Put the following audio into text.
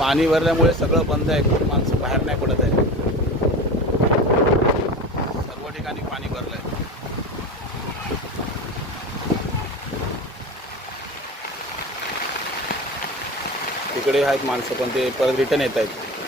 पाणी भरल्यामुळे सगळं बंद आहे, खूप माणसं बाहेर नाही पडत आहे, सर्व ठिकाणी पाणी भरलं आहे. तिकडे आहेत माणसं पण ते परत रिटर्न येत आहेत.